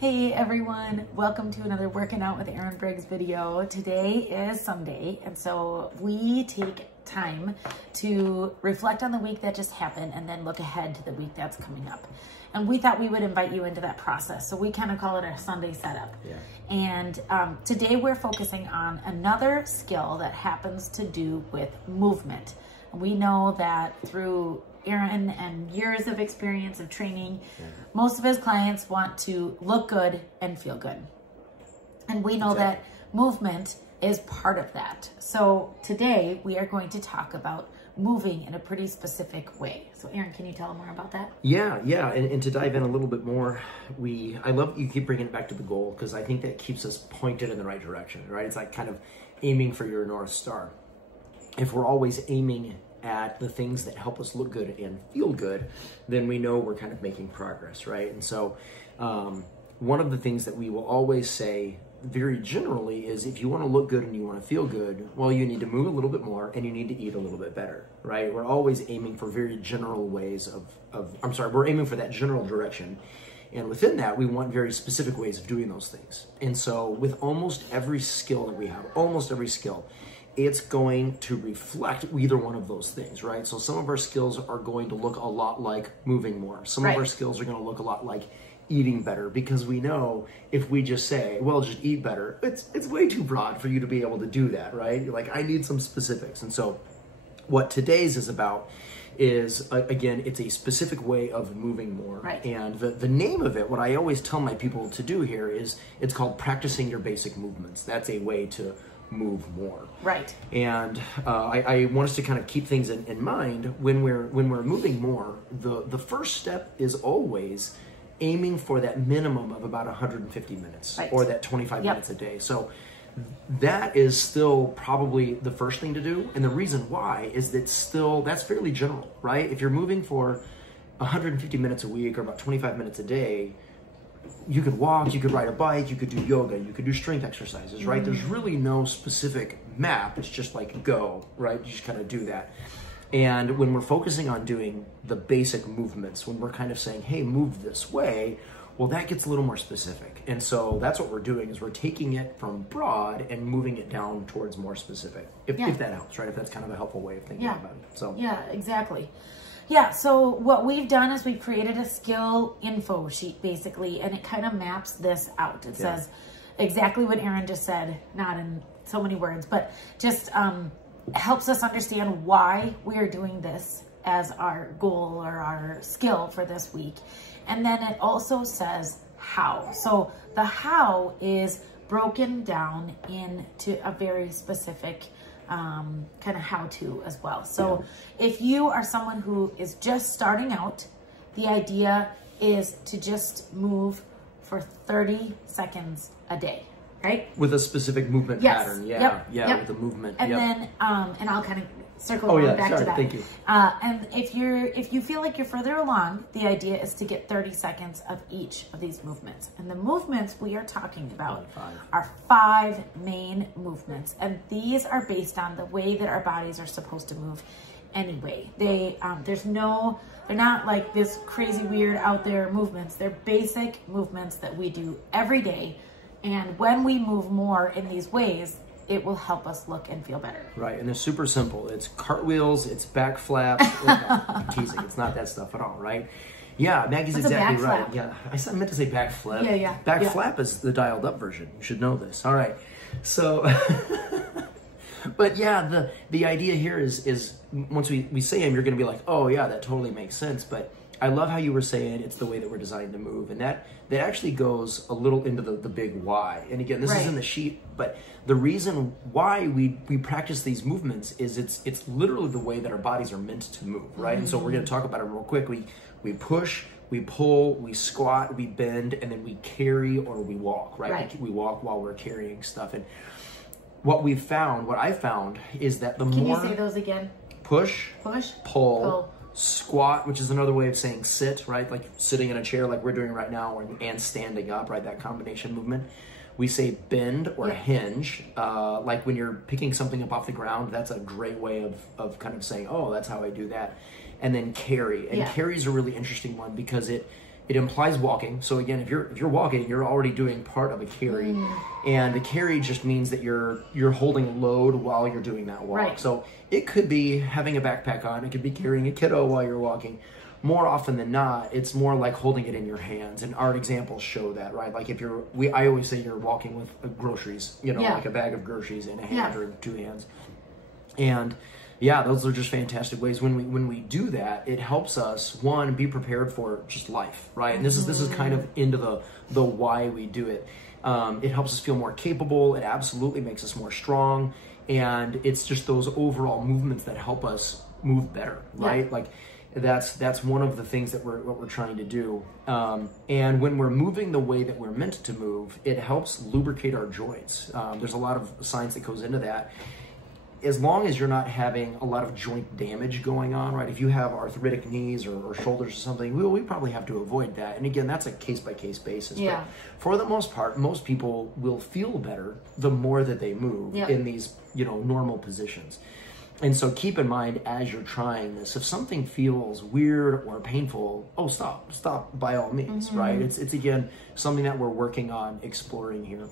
Hey everyone, welcome to another Working Out with Erin Briggs video. Today is Sunday, and so we take time to reflect on the week that just happened and then look ahead to the week that's coming up. And we thought we would invite you into that process. So we kind of call it our Sunday setup. Yeah. And today we're focusing on another skill that happens to do with movement. We know that through Erin and years of experience of training, most of his clients want to look good and feel good. And we know that movement is part of that. So today we are going to talk about moving in a pretty specific way. So Erin, can you tell them more about that? Yeah. And to dive in a little bit more, I love you keep bringing it back to the goal, because I think that keeps us pointed in the right direction, right? It's like kind of aiming for your North Star. If we're always aiming at the things that help us look good and feel good, then we know we're kind of making progress, right? And so one of the things that we will always say very generally is, if you want to look good and you want to feel good, well, you need to move a little bit more and you need to eat a little bit better, right? We're always aiming for very general ways we're aiming for that general direction. And within that, we want very specific ways of doing those things. And so with almost every skill that we have, it's going to reflect either one of those things, right? So some of our skills are going to look a lot like moving more. Some of our skills are going to look a lot like eating better, because we know if we just say, well, just eat better, it's way too broad for you to be able to do that, right? You're like, I need some specifics. And so what today's is about is, again, it's a specific way of moving more. Right. And the name of it, what I always tell my people to do here is, it's called practicing your basic movements. That's a way to move more. Right. And I want us to kind of keep things in mind when we're moving more. The first step is always aiming for that minimum of about 150 minutes, or that 25 minutes a day. So that is still probably the first thing to do. And the reason why is that's fairly general, right? If you're moving for 150 minutes a week, or about 25 minutes a day, you could walk, you could ride a bike, you could do yoga, you could do strength exercises, right? There's really no specific map. It's just like go, right? You just kind of do that. And when we're focusing on doing the basic movements, when we're kind of saying, hey, move this way, well, that gets a little more specific. And so that's what we're doing, is we're taking it from broad and moving it down towards more specific, if that helps, right? If that's kind of a helpful way of thinking about it. So yeah, exactly. Yeah, so what we've done is we've created a skill info sheet, basically, and it kind of maps this out. It says exactly what Erin just said, not in so many words, but just helps us understand why we are doing this as our goal or our skill for this week. And then it also says how. So the how is broken down into a very specific kind of how-to as well. So if you are someone who is just starting out, the idea is to just move for 30 seconds a day, right? With a specific movement pattern. With the movement. And then, and I'll kind of circle back to that. Thank you. And if you feel like you're further along, the idea is to get 30 seconds of each of these movements. And the movements we are talking about are 5 main movements. And these are based on the way that our bodies are supposed to move anyway. They're not like this crazy weird out there movements. They're basic movements that we do every day. And when we move more in these ways, it will help us look and feel better. Right, and they're super simple. It's cartwheels, it's back flaps. I'm teasing, it's not that stuff at all, right? Yeah, Maggie's exactly right. Yeah, I meant to say back flip. Back flap is the dialed up version. You should know this. All right, so, but yeah, the idea here is once we say them, you're going to be like, oh yeah, that totally makes sense. But I love how you were saying it's the way that we're designed to move, and that actually goes a little into the big why. And again, this is in the sheet, but the reason why we practice these movements is it's literally the way that our bodies are meant to move, right? And so we're going to talk about it real quick. We push, we pull, we squat, we bend, and then we carry or we walk, right? We walk while we're carrying stuff. And what I found is that the more... Can you say those again? Push, pull, squat, which is another way of saying sit, right? Like sitting in a chair like we're doing right now, and standing up, right? That combination movement. We say bend or hinge, like when you're picking something up off the ground. That's a great way of kind of saying, oh, that's how I do that. And then carry. And carry is a really interesting one because it It implies walking. So again, if you're walking, you're already doing part of a carry, and the carry just means that you're holding load while you're doing that walk. Right. So it could be having a backpack on. It could be carrying a kiddo while you're walking. More often than not, it's more like holding it in your hands, and our examples show that, right? Like if I always say you're walking with groceries, like a bag of groceries in a hand or in two hands, and yeah, those are just fantastic ways. When we do that, it helps us, one, be prepared for just life, right? And this is kind of into the why we do it. It helps us feel more capable. It absolutely makes us more strong, and it's just those overall movements that help us move better, right? Like that's one of the things that what we're trying to do. And when we're moving the way that we're meant to move, it helps lubricate our joints. There's a lot of science that goes into that. As long as you're not having a lot of joint damage going on, right? If you have arthritic knees or shoulders or something, we probably have to avoid that. And again, that's a case-by-case basis. Yeah. But for the most part, most people will feel better the more that they move in these, normal positions. And so keep in mind as you're trying this, if something feels weird or painful, stop by all means, right? It's again, something that we're working on exploring here.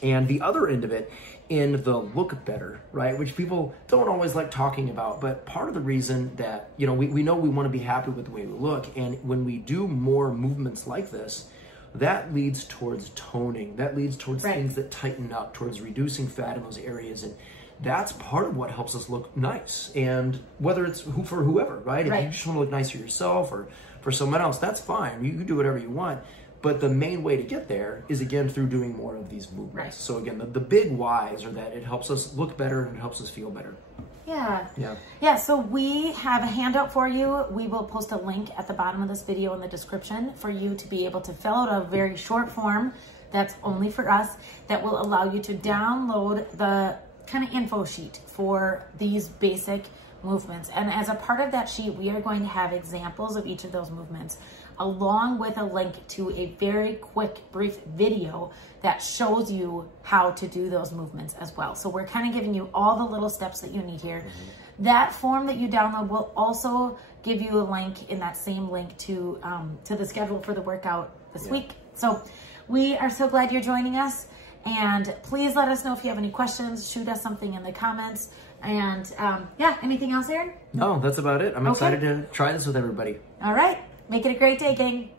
And the other end of it, in the look better, right? Which people don't always like talking about, but part of the reason that, we know we want to be happy with the way we look. And when we do more movements like this, that leads towards toning. That leads towards things that tighten up, towards reducing fat in those areas. And that's part of what helps us look nice. And whether it's for whoever, right? If you just want to look nice for yourself or for someone else, that's fine. You can do whatever you want. But the main way to get there is, again, through doing more of these movements. Right. So again, the big whys are that it helps us look better and it helps us feel better. Yeah, so we have a handout for you. We will post a link at the bottom of this video in the description for you to be able to fill out a very short form that's only for us, that will allow you to download the kind of info sheet for these basic movements. And as a part of that sheet, we are going to have examples of each of those movements, along with a link to a very quick, brief video that shows you how to do those movements as well. So we're kind of giving you all the little steps that you need here. That form that you download will also give you a link in that same link to the schedule for the workout this week. So we are so glad you're joining us. And please let us know if you have any questions. Shoot us something in the comments. And anything else, Aaron? No, that's about it. I'm excited to try this with everybody. All right. Make it a great day, gang.